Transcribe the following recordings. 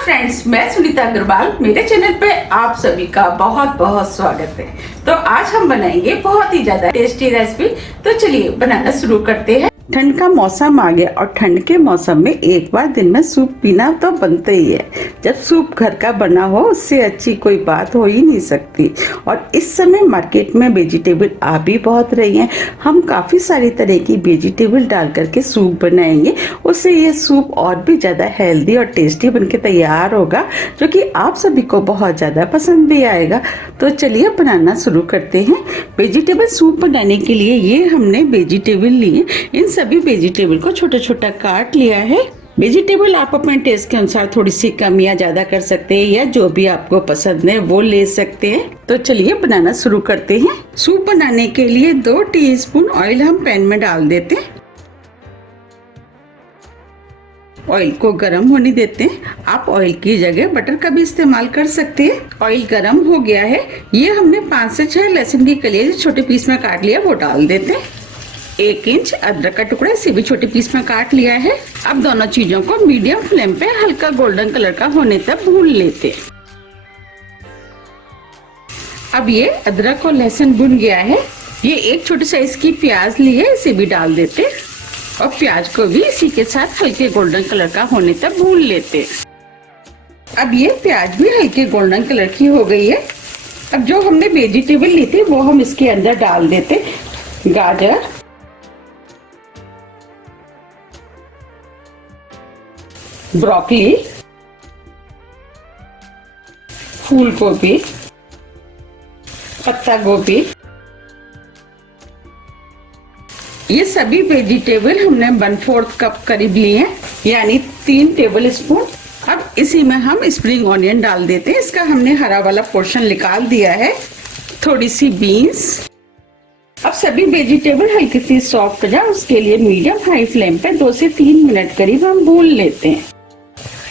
Friends, मैं सुनीता अग्रवाल। मेरे channel पे आप सभी का बहुत बहुत स्वागत है। तो आज हम बनाएंगे बहुत ही ज्यादा टेस्टी रेसिपी। तो चलिए बनाना शुरू करते हैं। ठंड का मौसम आ गया और ठंड के मौसम में एक बार दिन में सूप पीना तो बनता ही है। जब सूप घर का बना हो उससे अच्छी कोई बात हो ही नहीं सकती। और इस समय मार्केट में वेजिटेबल आ भी बहुत रही हैं। हम काफ़ी सारी तरह की वेजिटेबल डाल करके सूप बनाएंगे। उससे ये सूप और भी ज़्यादा हेल्दी और टेस्टी बनके तैयार होगा, जो कि आप सभी को बहुत ज़्यादा पसंद भी आएगा। तो चलिए बनाना शुरू करते हैं। वेजिटेबल सूप बनाने के लिए ये हमने वेजिटेबल लिए। इन सभी वेजिटेबल को छोटा छोटा काट लिया है। वेजिटेबल आप अपने टेस्ट के अनुसार थोड़ी सी कम या ज्यादा कर सकते हैं, या जो भी आपको पसंद है वो ले सकते हैं। तो चलिए बनाना शुरू करते हैं। सूप बनाने के लिए 2 टीस्पून ऑयल हम पैन में डाल देते हैं। ऑयल को गर्म होने देते हैं। आप ऑयल की जगह बटर का भी इस्तेमाल कर सकते हैं। ऑयल गर्म हो गया है। ये हमने 5 से 6 लहसुन की कलियां छोटे पीस में काट लिया, वो डाल देते हैं। 1 इंच अदरक का टुकड़ा, इसे भी छोटे पीस में काट लिया है। अब दोनों चीजों को मीडियम फ्लेम पे हल्का गोल्डन कलर का होने तक भून लेते हैं। अब ये अदरक और लहसुन भुन गया है। ये 1 छोटे साइज की प्याज ली है, इसे भी डाल देते हैं और प्याज को भी इसी के साथ हल्के गोल्डन कलर का होने तक भून लेते हैं। अब ये प्याज भी हल्के गोल्डन कलर की हो गई है। अब जो हमने वेजिटेबल ली थी वो हम इसके अंदर डाल देते। गाजर, ब्रोकली, फूल गोभी, पत्ता गोभी, ये सभी वेजिटेबल हमने 1/4 कप करीब लिए हैं, यानी 3 टेबल स्पून। अब इसी में हम स्प्रिंग ऑनियन डाल देते हैं। इसका हमने हरा वाला पोर्शन निकाल दिया है। थोड़ी सी बीन्स। अब सभी वेजिटेबल हल्की सी सॉफ्ट हो जाए उसके लिए मीडियम हाई फ्लेम पे 2 से 3 मिनट करीब हम भून लेते हैं।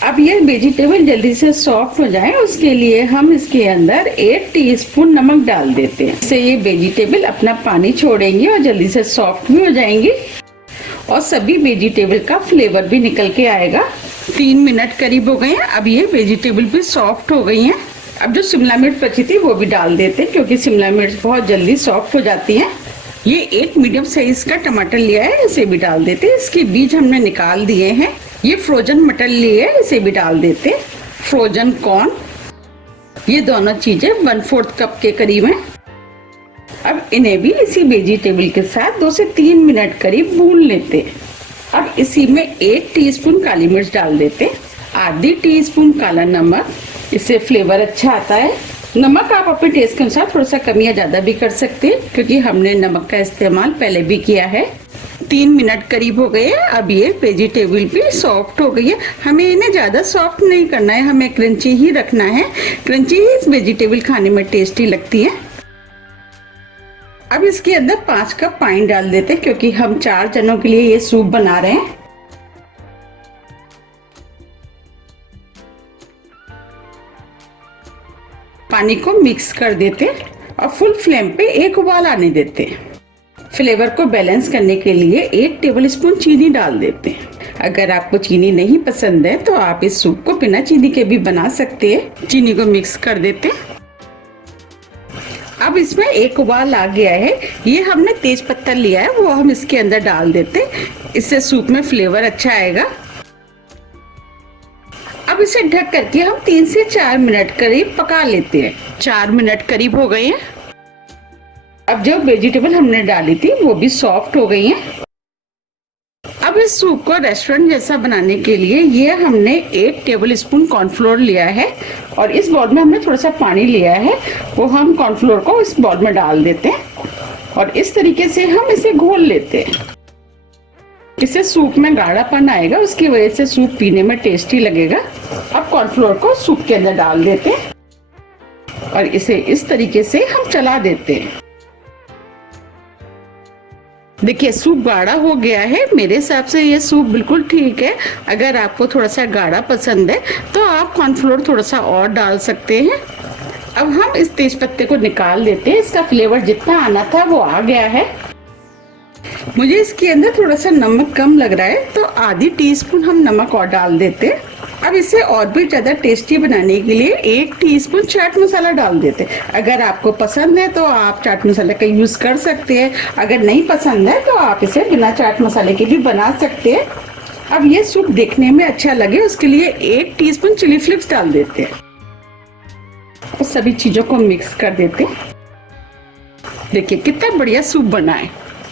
अब ये वेजिटेबल जल्दी से सॉफ्ट हो जाए उसके लिए हम इसके अंदर 1 टीस्पून नमक डाल देते हैं। इससे ये वेजिटेबल अपना पानी छोड़ेंगे और जल्दी से सॉफ्ट भी हो जाएंगे और सभी वेजिटेबल का फ्लेवर भी निकल के आएगा। 3 मिनट करीब हो गए हैं। अब ये वेजिटेबल भी सॉफ्ट हो गई हैं। अब जो शिमला मिर्च बची थी वो भी डाल देते हैं, क्योंकि शिमला मिर्च बहुत जल्दी सॉफ्ट हो जाती है। ये 1 मीडियम साइज का टमाटर लिया है, इसे भी डाल देते हैं। इसके बीज हमने निकाल दिए हैं। ये फ्रोजन मटर लिए है, इसे भी डाल देते। फ्रोजन कॉर्न, ये दोनों चीजें 1/4 कप के करीब हैं। अब इन्हें भी इसी वेजिटेबल के साथ 2 से 3 मिनट करीब भून लेते। अब इसी में 1 टीस्पून काली मिर्च डाल देते, आधी टीस्पून काला नमक, इससे फ्लेवर अच्छा आता है। नमक आप अपने टेस्ट के अनुसार थोड़ा सा कम या ज्यादा भी कर सकते हैं, क्योंकि हमने नमक का इस्तेमाल पहले भी किया है। 3 मिनट करीब हो गए। अब ये वेजिटेबल भी सॉफ्ट हो गई है। हमें इन्हें ज्यादा सॉफ्ट नहीं करना है, हमें क्रंची ही रखना है। क्रंची ही इस वेजिटेबल खाने में टेस्टी लगती है। अब इसके अंदर 5 कप पानी डाल देते, क्योंकि हम 4 जनों के लिए ये सूप बना रहे हैं। पानी को मिक्स कर देते और फुल फ्लेम पे 1 उबाल आने देते। फ्लेवर को बैलेंस करने के लिए 1 टेबल स्पून चीनी डाल देते हैं। अगर आपको चीनी नहीं पसंद है तो आप इस सूप को बिना चीनी के भी बना सकते हैं। चीनी को मिक्स कर देते। अब इसमें 1 उबाल आ गया है। ये हमने तेज पत्ता लिया है, वो हम इसके अंदर डाल देते। इससे सूप में फ्लेवर अच्छा आएगा। अब इसे ढक करके हम 3 से 4 मिनट करीब पका लेते हैं। 4 मिनट करीब हो गए हैं। अब जो वेजिटेबल हमने डाली थी वो भी सॉफ्ट हो गई हैं। अब इस सूप को रेस्टोरेंट जैसा बनाने के लिए ये हमने 1 टेबल स्पून कॉर्नफ्लोर लिया है और इस बाउल में हमने थोड़ा सा पानी लिया है, वो हम कॉर्नफ्लोर को इस बाउल में डाल देते हैं और इस तरीके से हम इसे घोल लेते हैं। इससे सूप में गाढ़ापन आएगा, उसकी वजह से सूप पीने में टेस्टी लगेगा। अब कॉर्नफ्लोर को सूप के अंदर डाल देते हैं और इसे इस तरीके से हम चला देते हैं। देखिए सूप गाढ़ा हो गया है। मेरे हिसाब से ये सूप बिल्कुल ठीक है। अगर आपको थोड़ा सा गाढ़ा पसंद है तो आप कॉर्नफ्लोर थोड़ा सा और डाल सकते हैं। अब हम इस तेज पत्ते को निकाल देते हैं। इसका फ्लेवर जितना आना था वो आ गया है। मुझे इसके अंदर थोड़ा सा नमक कम लग रहा है, तो आधी टीस्पून हम नमक और डाल देते हैं। अब इसे और भी ज्यादा टेस्टी बनाने के लिए 1 टीस्पून चाट मसाला डाल देते हैं। अगर आपको पसंद है तो आप चाट मसाला का यूज कर सकते हैं, अगर नहीं पसंद है तो आप इसे बिना चाट मसाले के भी बना सकते हैं। अब ये सूप देखने में अच्छा लगे उसके लिए 1 टीस्पून चिली फ्लेक्स डाल देते हैं और सभी चीजों को मिक्स कर देते हैं। देखिए कितना बढ़िया सूप बना है।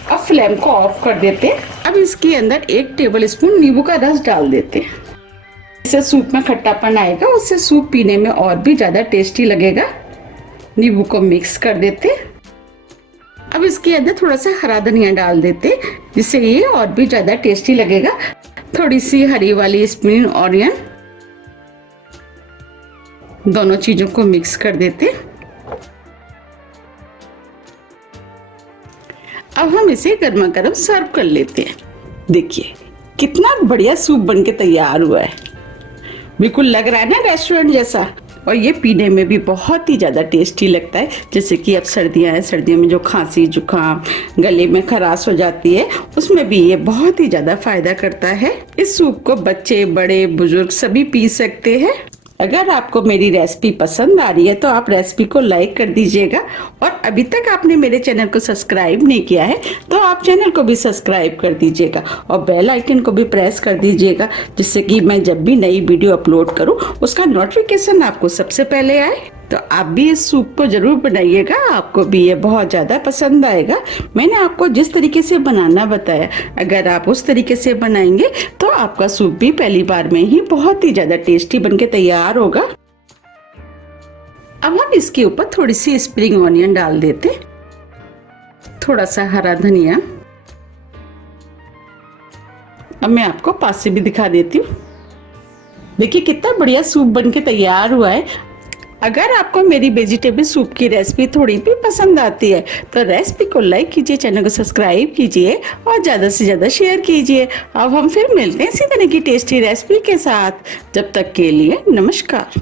अब फ्लेम को ऑफ कर देते हैं। अब इसके अंदर 1 टेबल स्पून नींबू का रस डाल देते हैं। इससे सूप में खट्टापन आएगा, उससे सूप पीने में और भी ज्यादा टेस्टी लगेगा। नींबू को मिक्स कर देते। अब इसके अंदर थोड़ा सा हरा धनिया डाल देते जिससे ये और भी ज्यादा टेस्टी लगेगा। थोड़ी सी हरी वाली स्प्रिंग ऑनियन, दोनों चीजों को मिक्स कर देते। अब हम इसे गर्मा गर्म सर्व कर लेते हैं। देखिए कितना बढ़िया सूप बनके तैयार हुआ है, बिल्कुल लग रहा है ना रेस्टोरेंट जैसा। और ये पीने में भी बहुत ही ज़्यादा टेस्टी लगता है। जैसे कि अब सर्दियाँ हैं, सर्दियों में जो खांसी जुकाम गले में खराश हो जाती है उसमें भी ये बहुत ही ज़्यादा फायदा करता है। इस सूप को बच्चे बड़े बुजुर्ग सभी पी सकते हैं। अगर आपको मेरी रेसिपी पसंद आ रही है तो आप रेसिपी को लाइक कर दीजिएगा, और अभी तक आपने मेरे चैनल को सब्सक्राइब नहीं किया है तो आप चैनल को भी सब्सक्राइब कर दीजिएगा और बेल आइकन को भी प्रेस कर दीजिएगा, जिससे कि मैं जब भी नई वीडियो अपलोड करूं उसका नोटिफिकेशन आपको सबसे पहले आए। तो आप भी इस सूप को जरूर बनाइएगा, आपको भी ये बहुत ज़्यादा पसंद आएगा। मैंने आपको जिस तरीके से बनाना बताया, अगर आप उस तरीके से बनाएंगे तो आपका सूप भी पहली बार में ही बहुत ही ज़्यादा टेस्टी बनके तैयार होगा। अब हम इसके ऊपर थोड़ी सी स्प्रिंग ऑनियन डाल देते, थोड़ा सा हरा धनिया। अब मैं आपको पास से भी दिखा देती हूँ। देखिए कितना बढ़िया सूप बनके तैयार हुआ है। अगर आपको मेरी वेजिटेबल सूप की रेसिपी थोड़ी भी पसंद आती है तो रेसिपी को लाइक कीजिए, चैनल को सब्सक्राइब कीजिए और ज़्यादा से ज़्यादा शेयर कीजिए। अब हम फिर मिलते हैं इसी तरह की टेस्टी रेसिपी के साथ। जब तक के लिए नमस्कार।